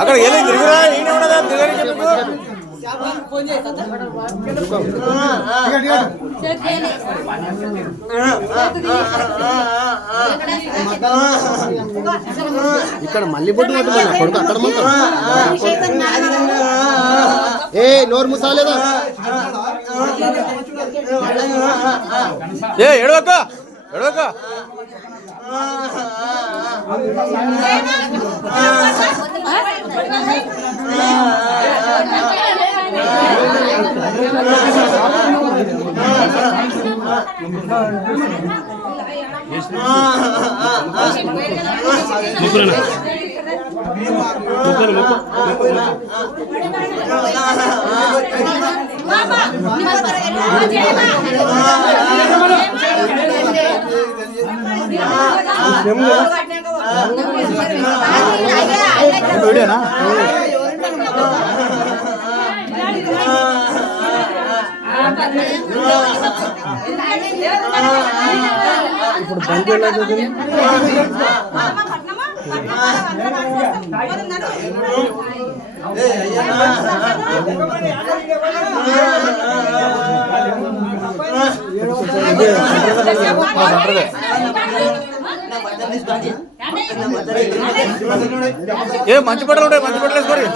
అక్కడ ఏదో తిరుగురా ఈయన ఉన్నదా తిరగని చెప్పు ఇక్కడ మళ్ళీ బొట్టు కొడుకు అక్కడ ఏ నోరు ముసాలేదా ఏ ఎడవక ఎడవక వీడియోనా ఇప్పుడు బండి ఏ మంచి బట్టలు ఉంటాయి మంచి బట్టలు వేసుకోరి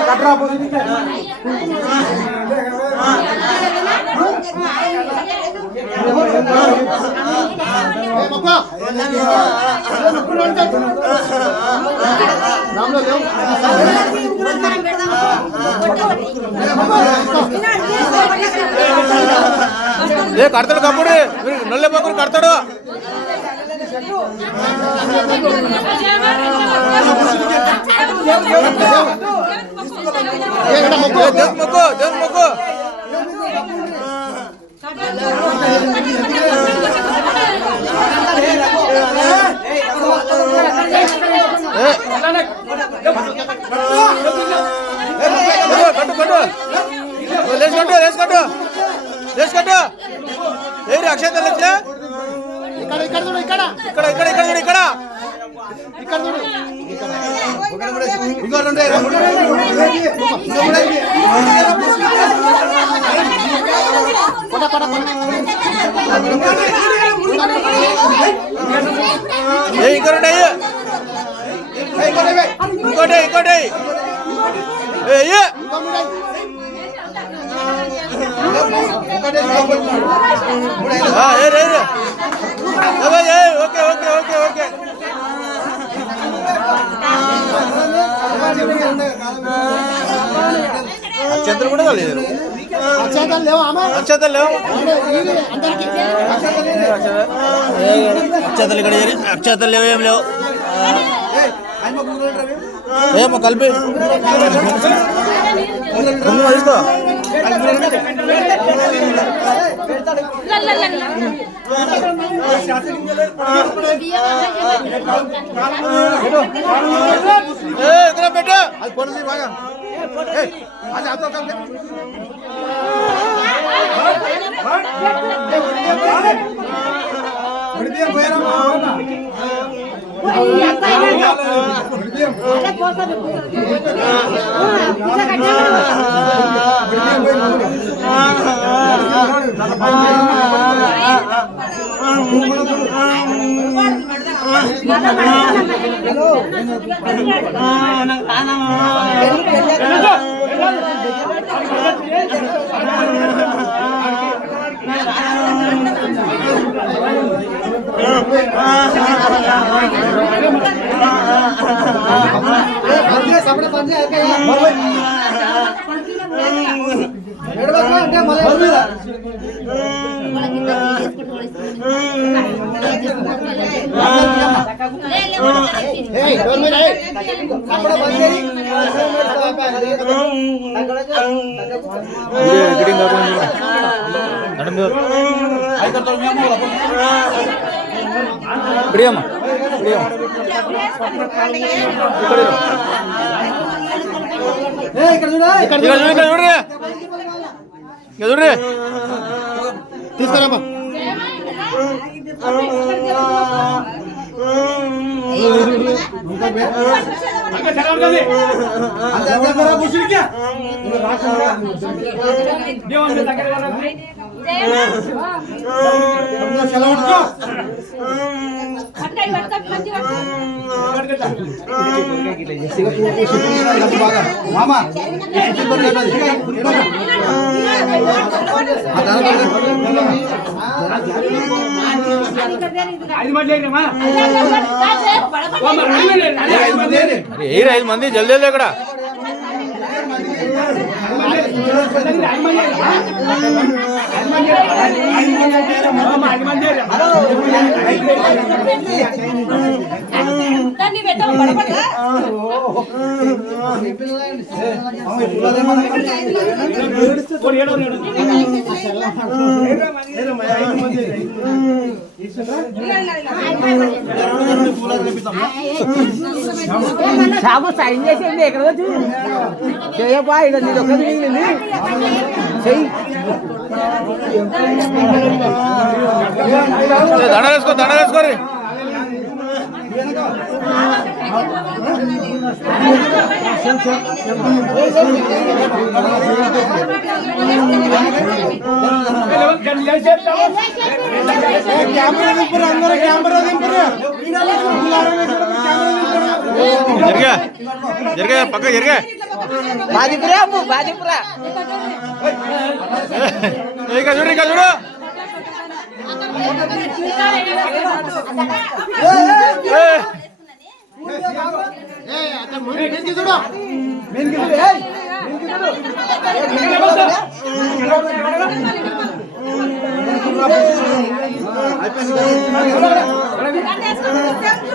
కట్రా ఏ కడతాడు కప్పుడు నొల్లె పక్కన కడతాడు మొక్కు దేవ్ మొక్కు కట్టు కట్టు లేచుకట్టు లేచుకట్టు లేచుకట్టు ఏ అక్షయ తెల్లచ్చా ఇక్కడ ఇక్కడ చూడు ఇక్కడ ఇక్కడ ఇక్కడ ఇక్కడ చూడు ఇక్కడ ఇక్కడ చూడు ఇంకో రెండు ఇంకో రెండు ఇంకోటి ఇంకోటి ఓకే ఓకే ఓకే ఓకే అక్షంతలు కూడా లేదు అక్షంతలు లేవు అక్షంతలు లేవు అక్షంతలు ఇక్కడ అక్షంతలు లేవు ఏం లేవు ఏమో కలిపి తీసుకో పెట్టు అది పొడి బాగా ప్రియమ్మా చూడ్రి తీసుకురామా ఏ 5 మంది జల్దీ ఇక్కడ షాపు సైన్ చేసేయండి ఎక్కడ వచ్చి చేయపా ఇక్కడ నీది ఒక్కది మిగిలింది చెయ్యి దండ వేసుకోరి జరిగా పక్క జరిగా బాజిపురా చూడు చూడు